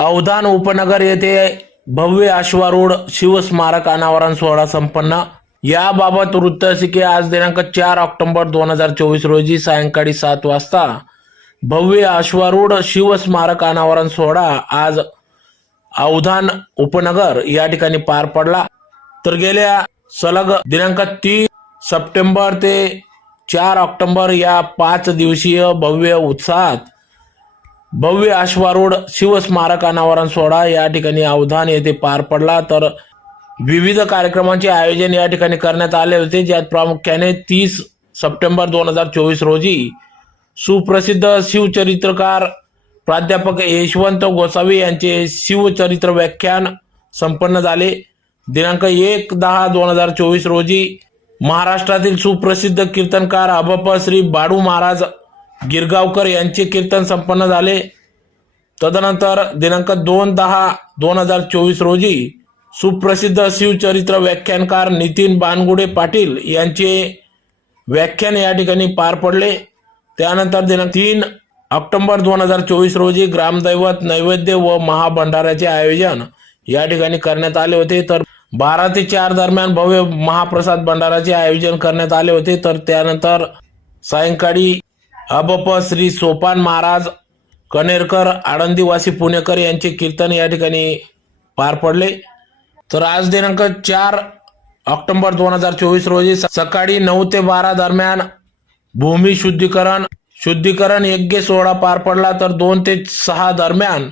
अवधान उपनगर येथे भव्य अश्वारूढ शिवस्मारक अनावरण सोहळा संपन्न. याबाबत वृत्तसिके आज दिनांक चार ऑक्टोबर दोन हजार चोवीस रोजी सायंकाळी सात वाजता भव्य अश्वारूढ शिवस्मारक अनावरण सोहळा आज अवधान उपनगर या ठिकाणी पार पडला. तर गेल्या सलग दिनांक तीन सप्टेंबर ते चार ऑक्टोबर या पाच दिवसीय भव्य उत्साहात भव्य अश्वारूढ शिवस्मारक अनावरण सोहळा या ठिकाणी अवधान येथे पार पडला. तर विविध कार्यक्रमांचे आयोजन या ठिकाणी करण्यात आले होते. ज्यात प्रामुख्याने तीस सप्टेंबर दोन हजार चोवीस रोजी सुप्रसिद्ध शिवचरित्रकार प्राध्यापक यशवंत गोसावी यांचे शिवचरित्र व्याख्यान संपन्न झाले. दिनांक एक दहा दोन हजार चोवीस रोजी महाराष्ट्रातील सुप्रसिद्ध कीर्तनकार अभप श्री बाडू महाराज गिरगावकर यांचे कीर्तन संपन्न झाले. तदनंतर दिनांक दोन दहा दोन हजार चोवीस रोजी सुप्रसिद्ध शिवचरित्र व्याख्यानकार नितीन बानगुडे पाटील यांचे व्याख्यान या ठिकाणी पार पडले. त्यानंतर दिनांक तीन ऑक्टोबर दोन हजार चोवीस रोजी ग्रामदैवत नैवेद्य व महाभंडाऱ्याचे आयोजन या ठिकाणी करण्यात आले होते. तर बारा ते चार दरम्यान भव्य महाप्रसाद भंडाराचे आयोजन करण्यात आले होते. तर त्यानंतर सायंकाळी अबप श्री सोपान महाराज कनेरकर आळंदीवासी पुणेकर यांचे कीर्तन या ठिकाणी पार पडले. तर आज दिनांक चार ऑक्टोबर दोन हजार चोवीस रोजी सकाळी नऊ ते बारा दरम्यान भूमी शुद्धीकरण शुद्धीकरण यज्ञ सोहळा पार पडला. तर दोन ते सहा दरम्यान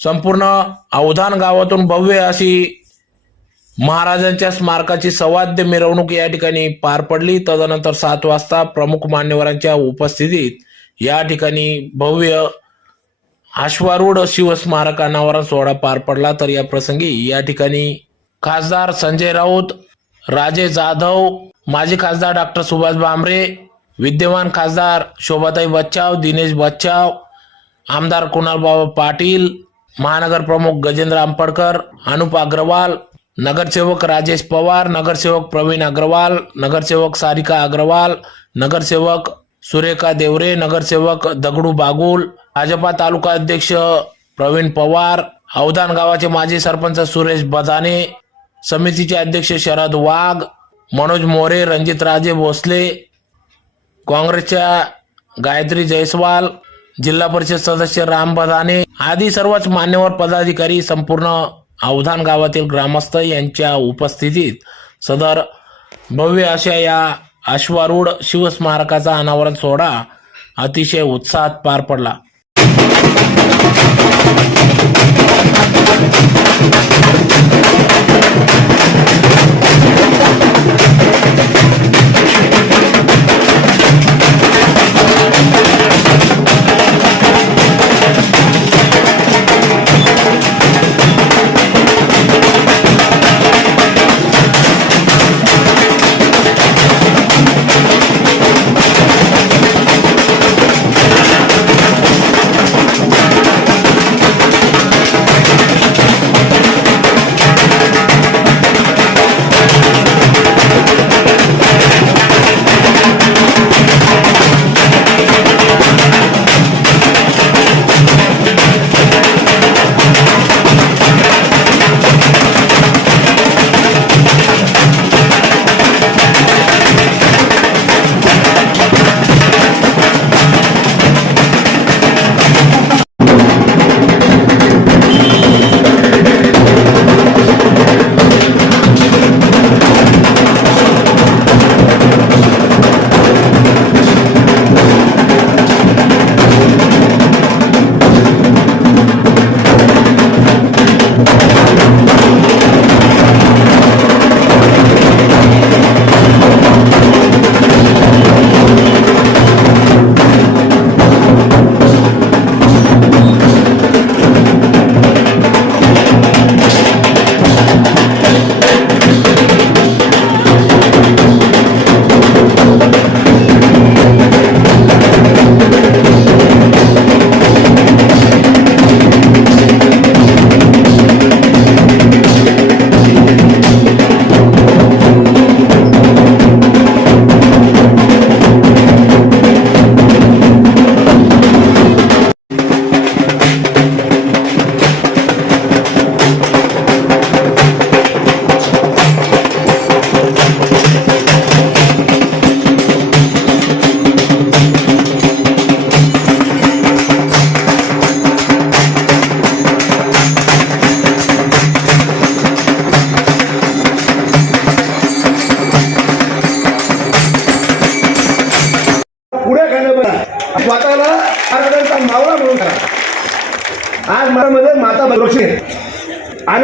संपूर्ण अवधान गावातून भव्य अशी महाराजांच्या स्मारकाची सवाद्य मिरवणूक या ठिकाणी पार पडली. तदनंतर सात वाजता प्रमुख मान्यवरांच्या उपस्थितीत या ठिकाणी भव्य अश्वारूढ शिवस्मारक अनावरण सोहळा पार पडला. तर या प्रसंगी या ठिकाणी खासदार संजय राऊत राजे जाधव माजी खासदार डॉक्टर सुभाष भामरे विद्यमान खासदार शोभाताई बच्चाव दिनेश बच्चाव आमदार कुणालबाबा पाटील महानगर प्रमुख गजेंद्र आंबडकर अनुप अग्रवाल नगरसेवक राजेश पवार नगरसेवक प्रवीण अग्रवाल नगरसेवक सारिका अग्रवाल नगरसेवक सुरेखा देवरे नगरसेवक दगडू बागुल भाजपा तालुका अध्यक्ष प्रवीण पवार अवधान गावाचे माजी सरपंच सुरेश बदाने समितीचे अध्यक्ष शरद वाघ मनोज मोरे रणजित राजे भोसले काँग्रेसच्या गायत्री जयस्वाल जिल्हा परिषद सदस्य राम बदाने आदी सर्वच मान्यवर पदाधिकारी संपूर्ण अवधान गावातील ग्रामस्थ यांच्या उपस्थितीत सदर भव्य अशा या अश्वारूढ शिवस्मारकाचा अनावरण सोहळा अतिशय उत्साहात पार पडला.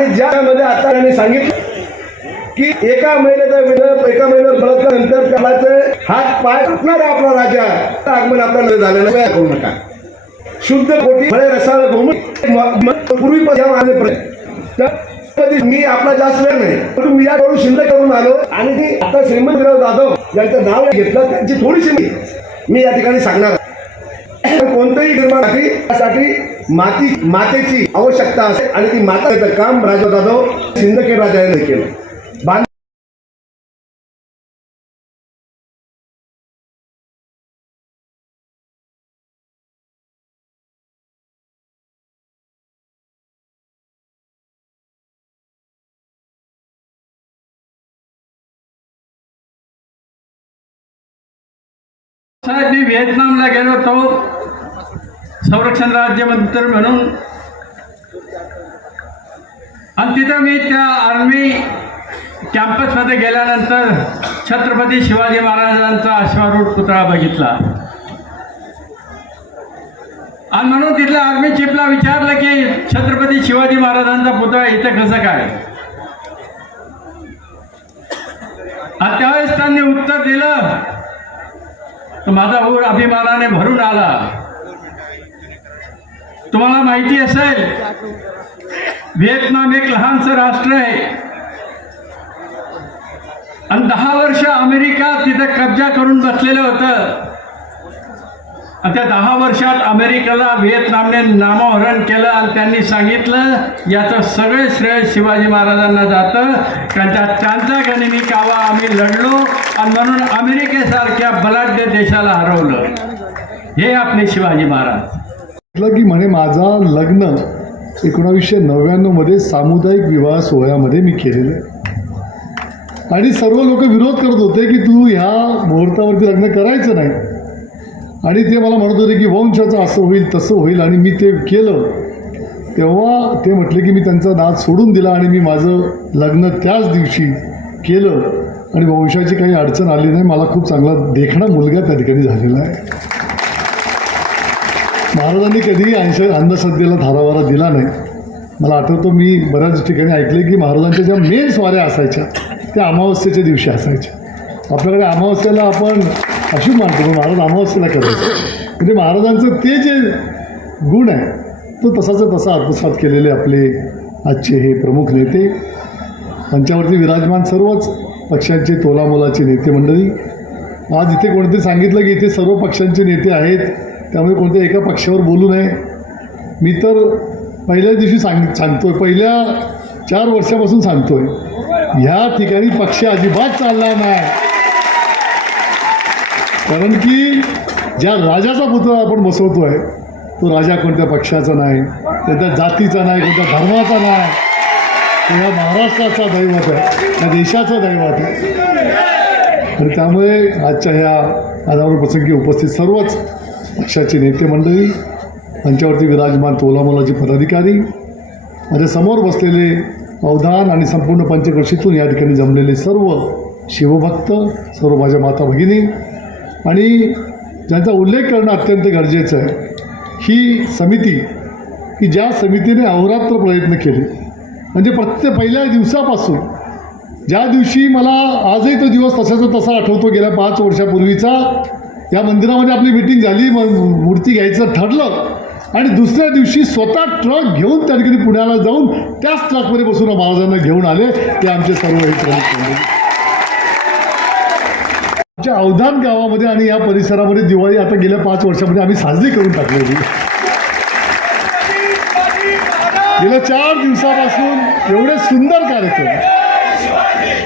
आणि ज्यामध्ये आता त्यांनी सांगितलं की एका महिन्याचा विरोध एका महिन्यावर बळत नंतर त्यालाचे हात पाय कापणार आहे आपला राजा. आगमन आपल्याला झालं नाही. करू नका. शुद्ध कोटी फळे रसाळ भूमी पूर्वी तर मी आपला जास्त वेळ नाही. मी या करून शिल्लक करून आलो आणि आता श्रीमंतराव जाधव यांचं नाव घेतलं. त्यांची थोडीशी मी मी या ठिकाणी सांगणार आहे. कोणतंही निर्माणासाठी त्यासाठी माती मातेची आवश्यकता असते आणि ती माता काम राजा जाधव सिंदखेड राजा यांनी केलं. साहेब मी व्हिएतनामला गेलो होतो. संरक्षण राज्यमंत्री म्हणून. आणि तिथं मी त्या आर्मी कॅम्पसमध्ये गेल्यानंतर छत्रपती शिवाजी महाराजांचा अश्वारूढ पुतळा बघितला. आणि म्हणून तिथल्या आर्मी चीफला विचारलं की छत्रपती शिवाजी महाराजांचा पुतळा इथं कसं काय? आणि त्यावेळेस त्यांनी उत्तर दिलं तर माझा ऊर अभिमानाने भरून आला. तुम्हाला माहिती असेल व्हिएतनाम एक लहानसं राष्ट्र आहे. आणि दहा वर्ष अमेरिका तिथं कब्जा करून बसलेलं होतं. आणि त्या दहा वर्षात अमेरिकेला व्हिएतनामने नामोहरण केलं आणि त्यांनी सांगितलं याचं सगळे श्रेय शिवाजी महाराजांना जातं. त्यांच्या त्यांचा गनिमी कावा आम्ही लढलो आणि म्हणून अमेरिकेसारख्या बलाढ्य देशाला हरवलं. हे आपले शिवाजी महाराज. म्हटलं की म्हणे माझा लग्न एकोणावीसशे नव्याण्णवमध्ये सामुदायिक विवाह सोहळ्यामध्ये मी केलेलं आहे. आणि सर्व लोक विरोध करत होते की तू ह्या मुहूर्तावरती लग्न करायचं नाही. आणि ते मला म्हणत होते की वंशाचं असं होईल तसं होईल. आणि मी ते केलं. तेव्हा ते म्हटले की मी त्यांचा नाद सोडून दिला आणि मी माझं लग्न त्याच दिवशी केलं. आणि वंशाची काही अडचण आली नाही. मला खूप चांगला देखणा मुलगा त्या ठिकाणी झालेला आहे. महाराजांनी कधीही अंश अंधश्रद्धेला धारावारा दिला नाही. मला आठवतो मी बऱ्याच ठिकाणी ऐकले की महाराजांच्या ज्या मेन स्वाऱ्या असायच्या त्या अमावस्येच्या दिवशी असायच्या. आपल्याकडे अमावस्येला आपण अशी मानतो मग महाराज अमावस्येला करायचे म्हणजे महाराजांचं ते जे गुण आहे तो तसाचा तसा आत्मसात केलेले आपले आजचे हे प्रमुख नेते त्यांच्यावरती विराजमान सर्वच पक्षांचे तोलामोलाचे नेते मंडळी. आज इथे कोणते सांगितलं की इथे सर्व पक्षांचे नेते आहेत त्यामुळे कोणत्या एका पक्षावर बोलू नये. मी तर पहिल्या दिवशी सांग सांगतो आहे पहिल्या चार वर्षापासून सांगतो आहे ह्या ठिकाणी पक्ष अजिबात चालला नाही. कारण की ज्या राजाचा पुतळा आपण बसवतो आहे तो राजा कोणत्या पक्षाचा नाही कोणत्या जातीचा नाही कोणत्या धर्माचा नाही. तो या महाराष्ट्राचा दैवत आहे या देशाचं दैवत आहे. आणि त्यामुळे आजच्या ह्या आधावर प्रसंगी उपस्थित सर्वच पक्षाचे नेते मंडळी त्यांच्यावरती विराजमान तोलामोलाचे पदाधिकारी माझ्यासमोर बसलेले अवधान आणि संपूर्ण पंचकृषीतून या ठिकाणी जमलेले सर्व शिवभक्त सर्व माझ्या माता भगिनी आणि ज्यांचा उल्लेख करणं अत्यंत गरजेचं आहे ही समिती की ज्या समितीने अहोरात्र प्रयत्न केले. म्हणजे प्रत्येक पहिल्या दिवसापासून ज्या दिवशी मला आजही तो दिवस तसाचा तसा आठवतो. गेल्या पाच वर्षापूर्वीचा या मंदिरामध्ये आपली मिटिंग झाली मूर्ती घ्यायचं ठरलं आणि दुसऱ्या दिवशी स्वतः ट्रक घेऊन त्या ठिकाणी पुण्याला जाऊन त्याच ट्रकमध्ये बसून महाराजांना घेऊन आले ते आमचे सर्व हे प्रमुख आमच्या अवधान गावामध्ये आणि या परिसरामध्ये दिवाळी आता गेल्या पाच वर्षामध्ये आम्ही साजरी करून टाकली होती गेल्या चार दिवसापासून एवढे सुंदर कार्यक्रम.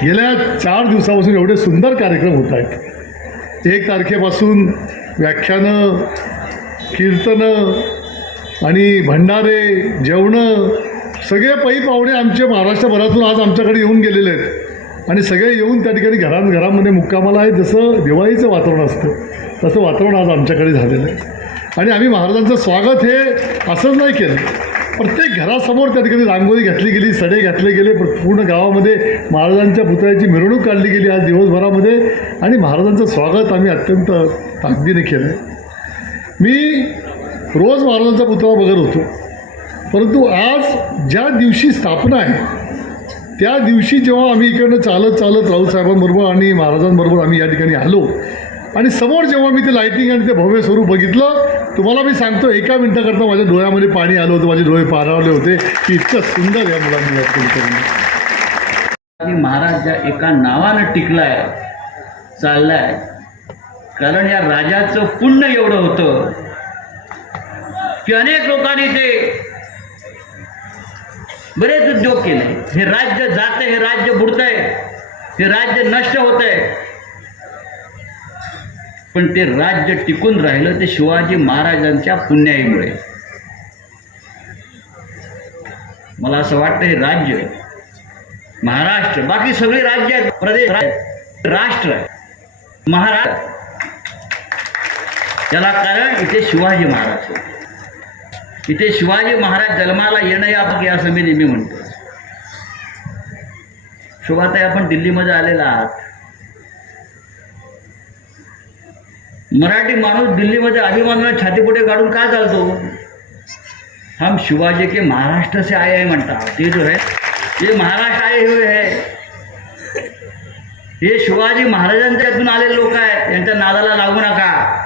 गेल्या चार दिवसापासून एवढे सुंदर कार्यक्रम होत आहेत. एक तारखेपासून व्याख्यानं कीर्तनं आणि भंडारे जेवणं सगळे पै पाहुणे आमचे महाराष्ट्रभरातून आज आमच्याकडे येऊन गेलेले आहेत. आणि सगळे येऊन त्या ठिकाणी घरां घरामध्ये मुक्कामाला आहे. जसं दिवाळीचं वातावरण असतं तसं वातावरण आज आमच्याकडे झालेलं आहे. आणि आम्ही महाराजांचं स्वागत हे असंच नाही केलं. प्रत्येक घरासमोर त्या ठिकाणी रांगोळी घातली गेली सडे घातले गेले. पूर्ण गावामध्ये महाराजांच्या पुतळ्याची मिरवणूक काढली गेली आज दिवसभरामध्ये. आणि महाराजांचं स्वागत आम्ही अत्यंत ताकदीने केलं आहे मी रोज महाराजांचा पुतळा बघत होतो. परंतु आज ज्या दिवशी स्थापना आहे त्या दिवशी जेव्हा आम्ही इकडनं चालत चालत राऊत साहेबांबरोबर आणि महाराजांबरोबर आम्ही या ठिकाणी आलो. आणि समोर जेव्हा मी ते लाईटिंग आणि ते भव्य स्वरूप बघितलं तुम्हाला मी सांगतो एका मिनटाकरता माझ्या डोळ्यामध्ये पाणी आलं होतं माझे डोळे पारावले होते. की इतकं सुंदर या मुलांनी करून. महाराज ज्या एका नावानं टिकलाय चाललाय कारण या राजाचं पुण्य एवढं होतं. की अनेक लोकांनी ते बरेच उद्योग केले. हे राज्य जाते हे राज्य बुडतंय. हे राज्य नष्ट होत आहे पण ते राज्य टिकून राहिलं ते शिवाजी महाराजांच्या पुण्याईमुळे. मला असं वाटतं हे राज्य महाराष्ट्र बाकी सगळी राज्य आहेत. प्रदेश राष्ट्र आहे महाराष्ट्र. त्याला कारण इथे शिवाजी महाराज होते. इथे शिवाजी महाराज जन्माला येणं या बघ असं मी नेहमी म्हणतो. शोभाताई आपण दिल्लीमध्ये आलेला आहात. मराठी माणूस दिल्लीमध्ये अभिमानाने छातीपुटे काढून का चालतो? हम शिवाजी के महाराष्ट्र से आए हैं म्हणतात. ते जो है ये महाराष्ट्र आए हुए है. हे शिवाजी महाराजांच्यातून आलेले लोक आहेत. यांच्या नादाला लागू नका.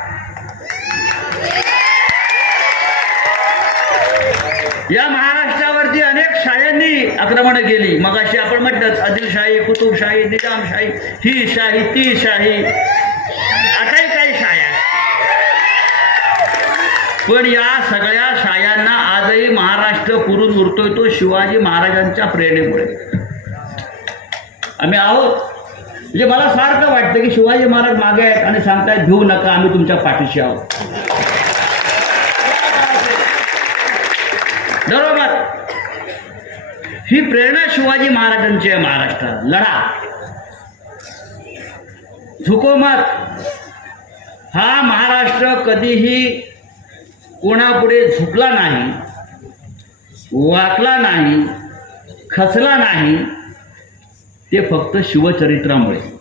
या महाराष्ट्रावरती अनेक शाळांनी आक्रमणं केली. मगाशी आपण म्हटलं आदिलशाही कुतुबशाही निजामशाही ही शाही ती शाही. आताही काही शाया पण या सगळ्या शायांना आजही महाराष्ट्र पुरून उरतोय तो शिवाजी महाराजांच्या प्रेरणेमुळे. आम्ही आहोत. म्हणजे मला सारखं वाटतं की शिवाजी महाराज मागे आहेत आणि सांगतायत घेऊ नका आम्ही तुमच्या पाठीशी आहोत. बरोबर ही प्रेरणा शिवाजी महाराजांची आहे महाराष्ट्रात. लढा. झुकोमत. हा महाराष्ट्र कधीही कोणापुढे झुकला नाही वाकला नाही खचला नाही. ते फक्त शिवचरित्रामुळे.